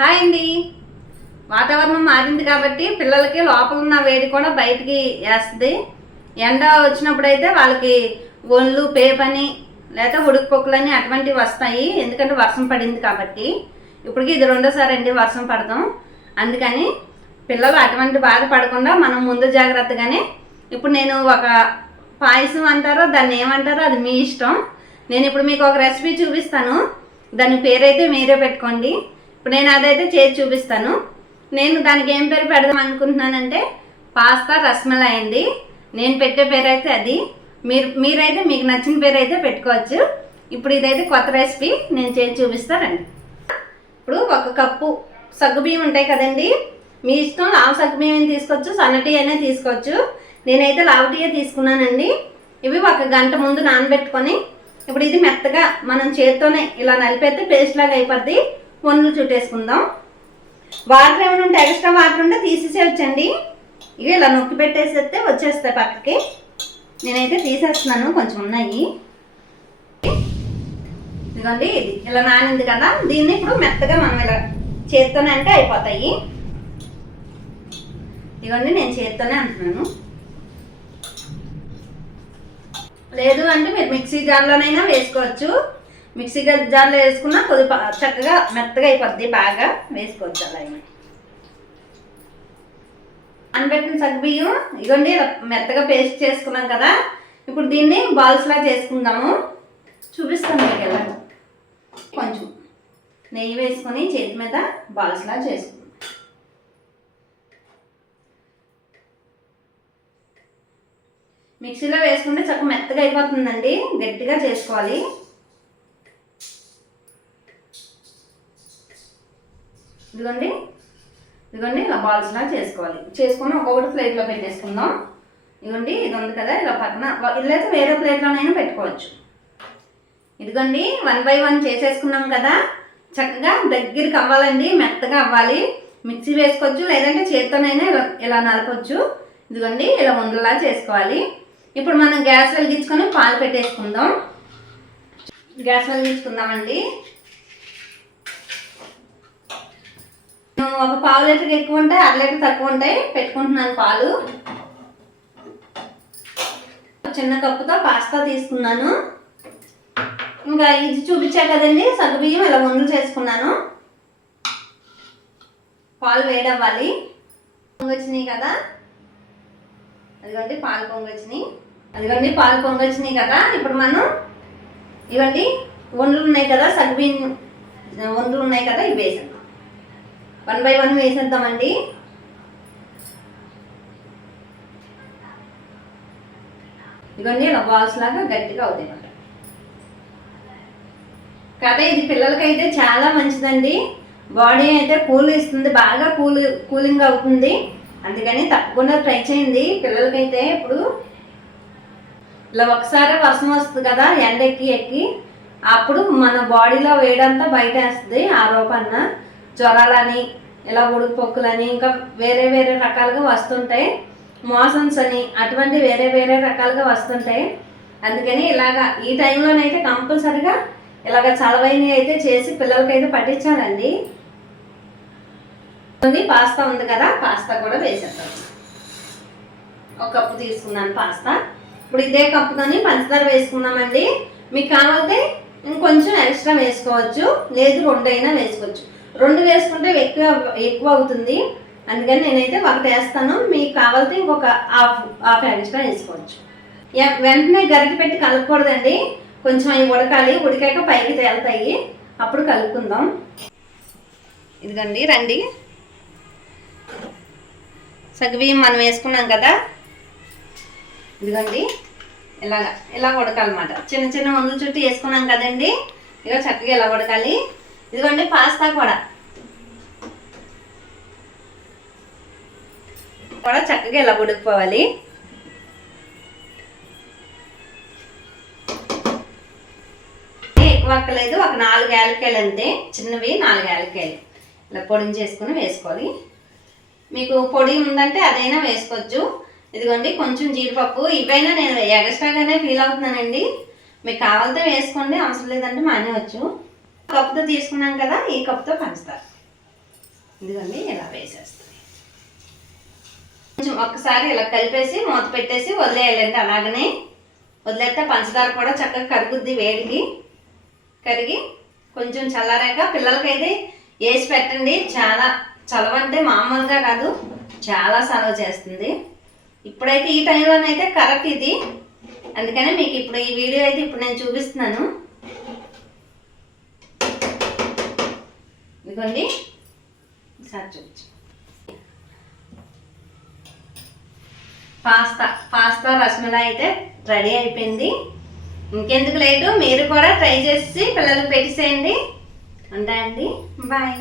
Hi అండి. వాతావరణం మారింది కాబట్టి పిల్లలకి లోపల ఉన్న వేడి కూడా బయటికి వేస్తుంది. ఎండ వచ్చినప్పుడైతే వాళ్ళకి ఒళ్ళు పేపని లేదా ఉడుకుపొక్కులని అటువంటివి వస్తాయి. ఎందుకంటే వర్షం పడింది కాబట్టి. ఇప్పటికి ఇది రెండోసారి అండి వర్షం పడతాం. అందుకని పిల్లలు అటువంటి బాధ పడకుండా మనం ముందు జాగ్రత్తగానే ఇప్పుడు నేను ఒక పాయసం అంటారో దాన్ని ఏమంటారో అది మీ ఇష్టం. నేను ఇప్పుడు మీకు ఒక రెసిపీ చూపిస్తాను. దాని పేరైతే మీరే పెట్టుకోండి. ఇప్పుడు నేను అదైతే చేసి చూపిస్తాను. నేను దానికి ఏం పేరు పెడదాం అనుకుంటున్నానంటే పాస్తా రస్మలై అండి. నేను పెట్టే పేరు అయితే అది. మీరైతే మీకు నచ్చిన పేరు అయితే పెట్టుకోవచ్చు. ఇప్పుడు ఇదైతే కొత్త రెసిపీ నేను చేసి చూపిస్తానండి. ఇప్పుడు ఒక కప్పు సగ్గుబియ్యం ఉంటాయి కదండి, మీ ఇష్టం. లావు సగ్గుబియ్యం తీసుకోవచ్చు, సన్నటి అయినా తీసుకోవచ్చు. నేనైతే లావుటియే తీసుకున్నానండి. ఇవి ఒక గంట ముందు నానబెట్టుకొని ఇప్పుడు ఇది మెత్తగా మనం చేత్తోనే ఇలా నలిపేస్తే పేస్ట్ లాగా అయిపోద్ది. వండ్లు చుట్టేసుకుందాం. వాటర్ ఏమైనా ఉంటే ఎక్స్ట్రా వాటర్ ఉంటే తీసేసేయచ్చండి. ఇవి ఇలా నొక్కి పెట్టేసేస్తే వచ్చేస్తాయి పక్కకి. నేనైతే తీసేస్తున్నాను, కొంచెం ఉన్నాయి. ఇదిగోండి, ఇది ఇలా నానింది కదా, దీన్ని ఇప్పుడు మెత్తగా మనం ఇలా చేత్తోనే అంటే అయిపోతాయి. ఇదిగోండి, నేను చేత్తోనే అంటున్నాను. లేదు అంటే మీరు మిక్సీ జార్లోనైనా వేసుకోవచ్చు. మిక్సీ జార్లో వేసుకున్నా కొద్దిగా చక్కగా మెత్తగా అయిపోద్ది, బాగా వేసుకోవచ్చు. అలా అన్బెట్టిన సగ్గుబియ్యం ఇదిగోండి మెత్తగా పేస్ట్ చేసుకున్నాం కదా. ఇప్పుడు దీన్ని బాల్స్లా చేసుకుందాము. చూపిస్తాను మీకు ఎలా. కొంచెం నెయ్యి వేసుకొని చేతి మీద బాల్స్లా చేసుకుందాం. మిక్సీలో వేసుకుంటే చక్కగా మెత్తగా అయిపోతుందండి. గట్టిగా చేసుకోవాలి. ఇదిగోండి ఇదిగోండి ఇలా బాల్స్లా చేసుకోవాలి. చేసుకుని ఒక్కొక్కటి ప్లేట్లో పెట్టేసుకుందాం. ఇదిగోండి, ఇది ఉంది కదా, ఇలా పక్కన ఇదైతే వేరే ప్లేట్లోనైనా పెట్టుకోవచ్చు. ఇదిగోండి 1 by 1 చేసేసుకున్నాం కదా. చక్కగా దగ్గరికి అవ్వాలండి, మెత్తగా అవ్వాలి. మిక్సీ వేసుకోవచ్చు, లేదంటే చేత్తోనైనా ఇలా నలపచ్చు. ఇదిగోండి ఇలా ఉండలా చేసుకోవాలి. ఇప్పుడు మనం గ్యాస్ వెలిగించుకొని పాలు పెట్టేసుకుందాం. గ్యాస్ వెలిగించుకుందామండి. ఒక పావు లీటర్కి ఎక్కువ ఉంటాయి, 1/2 లీటర్ తక్కువ ఉంటాయి. పెట్టుకుంటున్నాను పాలు. చిన్న కప్పుతో పాస్తా తీసుకున్నాను. ఇంకా ఇది చూపించా కదండి, సగ్గుబియ్యం ఇలా వందలు చేసుకున్నాను. పాలు వేడవ్వాలి. పొంగొచ్చినాయి కదా, అదిగోండి పాలు పొంగొచ్చినాయి. అదిగోండి పాలు పొంగొచ్చినాయి కదా. ఇప్పుడు మనం ఇవ్వండి వండ్లు ఉన్నాయి కదా, సగ్గుబియ్యం వండ్లు ఉన్నాయి కదా, ఇవి వేసాం. 1 by 1 వేసేద్దామండి. ఇదిగోండి ఇలా బాల్స్ లాగా గట్టిగా అవుతాయి అన్నమాట కదా. ఇది పిల్లలకైతే చాలా మంచిదండి. బాడీ అయితే కూల్ ఇస్తుంది, బాగా కూలింగ్ అవుతుంది. అందుకని తప్పకుండా ట్రై చేయండి పిల్లలకైతే. ఇప్పుడు ఇలా ఒకసారి వర్షం వస్తుంది కదా, ఎండ ఎక్కి అప్పుడు మన బాడీలో వేడంతా బయట వేస్తుంది. ఆ రూపాన్న జ్వరాలని, ఇలా ఉడుకుపొక్కులని, ఇంకా వేరే వేరే రకాలుగా వస్తుంటాయి. మోషన్స్ అని అటువంటి వేరే వేరే రకాలుగా వస్తుంటాయి. అందుకని ఇలాగా ఈ టైంలోనైతే కంపల్సరిగా ఇలాగ చలవైనవి అయితే చేసి పిల్లలకైతే పట్టించాలండి. పాస్తా ఉంది కదా, పాస్తా కూడా వేసేద్దాం. 1 కప్పు తీసుకున్నాను పాస్తా. ఇప్పుడు ఇదే కప్పుతోని పంచదార వేసుకుందామండి. మీకు కావాలంటే ఇంకొంచెం ఎక్స్ట్రా వేసుకోవచ్చు, లేదు 2 అయినా వేసుకోవచ్చు. 2 వేసుకుంటే ఎక్కువ అవుతుంది. అందుకని నేనైతే 1 వేస్తాను. మీకు కావాలంటే ఇంకొక హాఫ్ ఎక్స్ట్రా వేసుకోవచ్చు. వెంటనే గరిటె పెట్టి కలుపుకూడదండి. కొంచెం అవి ఉడకాలి, ఉడికాక పైకి తేలుతాయి, అప్పుడు కలుపుకుందాం. ఇదిగోండి రండి, సగ్గుబియ్యం మనం వేసుకున్నాం కదా. ఇదిగోండి ఇలా ఉడకాలన్నమాట. చిన్న చిన్న వందల చుట్టూ వేసుకున్నాం కదండి. ఇక చక్కగా ఇలా ఉడకాలి. ఇదిగోండి పాస్తా కూడా చక్కగా ఇలా ఉడికిపోవాలి. ఎక్కువ అక్కలేదు, ఒక 4 యాలక్కాయలు అంతే, చిన్నవి 4 యాలక్కాయలు ఇలా పొడిని చేసుకుని వేసుకోవాలి. మీకు పొడి ఉందంటే అదైనా వేసుకోవచ్చు. ఇదిగోండి కొంచెం జీడిపప్పు, ఇవైనా నేను ఎక్స్ట్రాగానే ఫీల్ అవుతున్నానండి. మీకు కావాలంటే వేసుకోండి, అవసరం లేదంటే మానేవచ్చు. కప్పుతో తీసుకున్నాం కదా, ఈ కప్పుతో పంచుతారు. ఇదిగోండి ఇలా వేసేస్తాయి. కొంచెం ఒక్కసారి ఇలా కలిపేసి మూత పెట్టేసి వదిలేయాలండి. అలాగనే వదిలేస్తే పంచదార కూడా చక్కగా కరుగుద్ది, వేడికి కరిగి కొంచెం చల్లారాక పిల్లలకైతే వేసి పెట్టండి. చాలా చలవంటే మామూలుగా కాదు, చాలా సలవ చేస్తుంది. ఇప్పుడైతే ఈ టైంలోనైతే కరెక్ట్ ఇది, అందుకనే మీకు ఇప్పుడు ఈ వీడియో అయితే ఇప్పుడు నేను చూపిస్తున్నాను. ఇదిగోండి ఒకసారి చూపించు. పాస్తా రసమలై అయితే రెడీ అయిపోయింది. ఇంకెందుకు లేటు, మీరు కూడా ట్రై చేసి పిల్లలకు పెట్టేసేయండి. ఉంటాయండి, బాయ్.